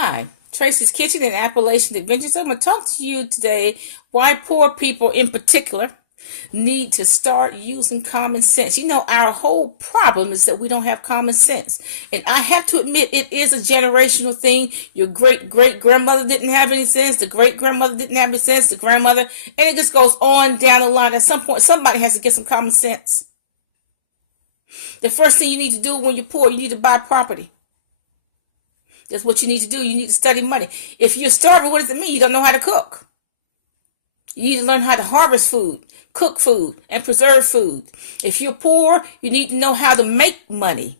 Hi, Tracy's Kitchen and Appalachian Adventures. I'm going to talk to you today why poor people in particular need to start using common sense. You know, our whole problem is that we don't have common sense. And I have to admit, it is a generational thing. Your great-great-grandmother didn't have any sense. The great-grandmother didn't have any sense. The grandmother. And it just goes on down the line. At some point, somebody has to get some common sense. The first thing you need to do when you're poor, you need to buy property. That's what you need to do. You need to study money. If you're starving, what does it mean? You don't know how to cook. You need to learn how to harvest food, cook food, and preserve food. If you're poor, you need to know how to make money,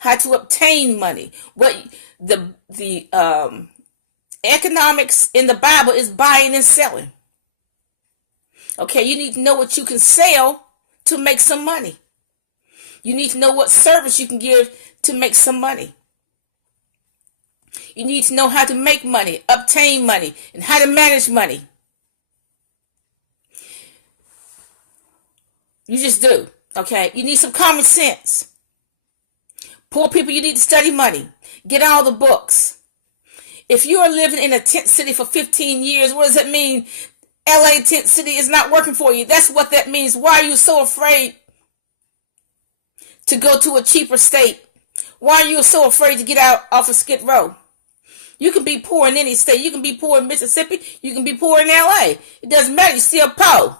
how to obtain money. What the economics in the Bible is buying and selling. Okay, you need to know what you can sell to make some money. You need to know what service you can give to make some money. You need to know how to make money, obtain money, and how to manage money. You just do, okay? You need some common sense. Poor people, you need to study money. Get all the books. If you are living in a tent city for 15 years, what does that mean? LA tent city is not working for you. That's what that means. Why are you so afraid to go to a cheaper state? Why are you so afraid to get out off of Skid Row? You can be poor in any state. You can be poor in Mississippi. You can be poor in LA. It doesn't matter. You're still poor.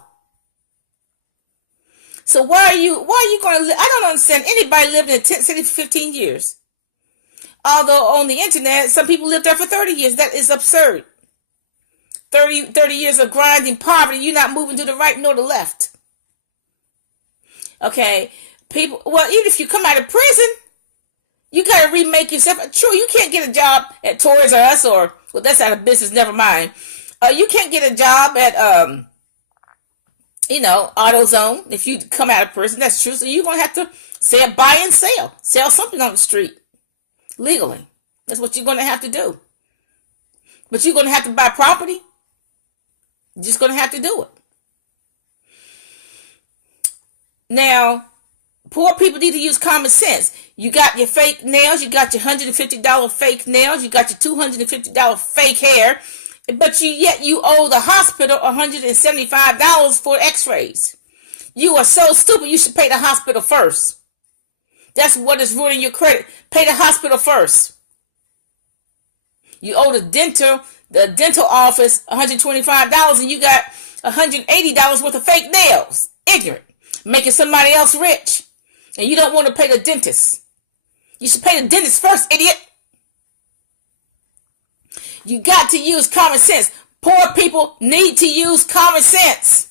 So why are you going to live? I don't understand anybody living in a tent city for 15 years. Although on the internet, some people live there for 30 years. That is absurd. 30 years of grinding poverty. You're not moving to the right nor the left. Okay. People, well, even if you come out of prison, you got to remake yourself. True, you can't get a job at Toys R Us well, that's out of business, never mind. You can't get a job at, AutoZone if you come out of prison. That's true. So you're going to have to buy and sell. Sell something on the street legally. That's what you're going to have to do. But you're going to have to buy property. You're just going to have to do it. Now, poor people need to use common sense. You got your fake nails. You got your $150 fake nails. You got your $250 fake hair. But yet you owe the hospital $175 for x-rays. You are so stupid. You should pay the hospital first. That's what is ruining your credit. Pay the hospital first. You owe the dental office $125 and you got $180 worth of fake nails. Ignorant. Making somebody else rich. And you don't want to pay the dentist. You should pay the dentist first, idiot. You got to use common sense. Poor people need to use common sense.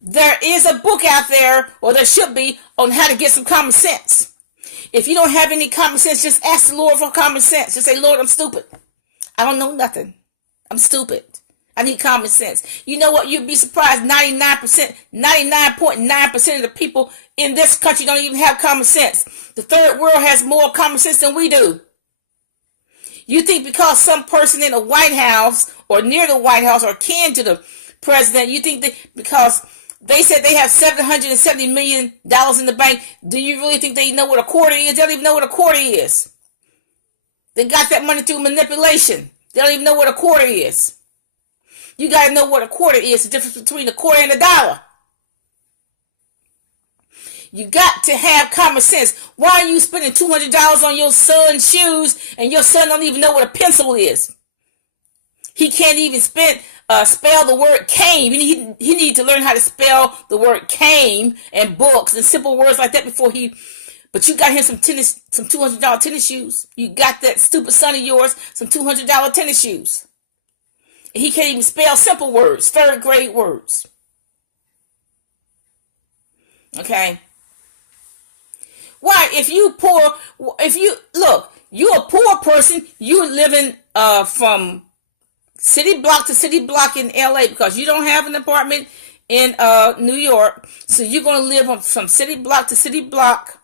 There is a book out there, or there should be, on how to get some common sense. If you don't have any common sense, just ask the Lord for common sense. Just say, Lord, I'm stupid. I don't know nothing. I'm stupid. I need common sense. You know what? You'd be surprised. 99.9% of the people in this country don't even have common sense. The third world has more common sense than we do. You think because some person in the White House or near the White House or kin to the president, you think that because they said they have $770 million in the bank, do you really think they know what a quarter is? They don't even know what a quarter is. They got that money through manipulation. They don't even know what a quarter is. You got to know what a quarter is, the difference between a quarter and a dollar. You got to have common sense. Why are you spending $200 on your son's shoes and your son don't even know what a pencil is? He can't even spell the word came. He needs to learn how to spell the word came and books and simple words like that but you got him some $200 tennis shoes. You got that stupid son of yours some $200 tennis shoes. He can't even spell simple words, third grade words. Okay. Why? You're a poor person, you're living from city block to city block in LA because you don't have an apartment in New York. So you're going to live from city block to city block.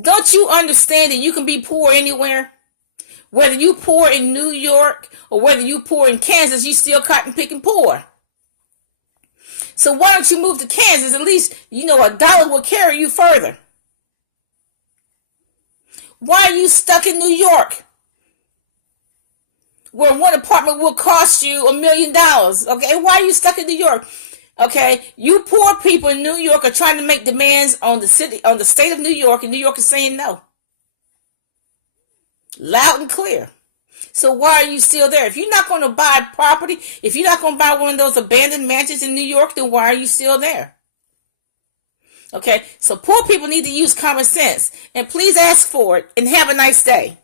Don't you understand that you can be poor anywhere? Whether you poor in New York or whether you poor in Kansas, you still cotton picking poor. So why don't you move to Kansas? At least, a dollar will carry you further. Why are you stuck in New York? where one apartment will cost you $1 million. Okay, and why are you stuck in New York? Okay, you poor people in New York are trying to make demands on the city, on the state of New York, and New York is saying no, loud and clear. So why are you still there? If you're not going to buy property, if you're not going to buy one of those abandoned mansions in New York, then why are you still there? Okay, so poor people need to use common sense, and please ask for it, and have a nice day.